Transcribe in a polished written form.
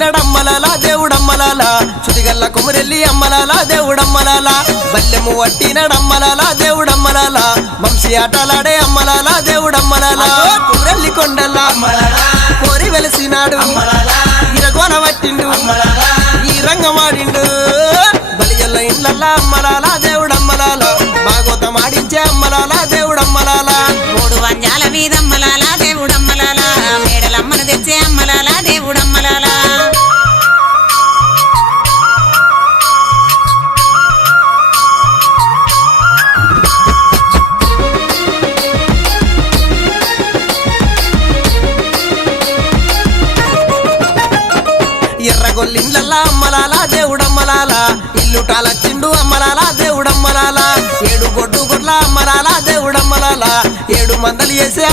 వట్టినడమ్మలాలా దేవుడమ్మలాలా చుటిగల్ల కుమరెల్లి అమ్మలాలా దేవుడమ్మలాలా బల్లెము వట్టినడమ్మలాలా దేవుడమ్మలాలా వంశీ ఆటలాడే అమ్మలాలా దేవుడమ్మలాలా కుమరెల్లి కొండల్లా కోరి వెలిసినాడు ఇరగోన వట్టిండు ఈ రంగమాడిండు బలిజల్ల ఇండ్లల్లా అమ్మలాలా దేవుడమ్మలాలా భాగవతం ఆడించే అమ్మలాలా దేవుడమ్మలాలా మూడు వంజాల మీద అమ్మలాలా దేవుడమ్మలాలా మేడలమ్మను తెచ్చే అమ్మలాలా దేవుడమ్మలాలా ఎర్రగొల్లిండ్లల్లా అమ్మలాలా దేవుడమ్మలాలా ఇల్లు టాలచ్చిండు అమ్మలాలా దేవుడమ్మలాలా 7 గొడ్డు గొడ్ల అమ్మలాలా దేవుడమ్మలాలా 7 మందలు చేసే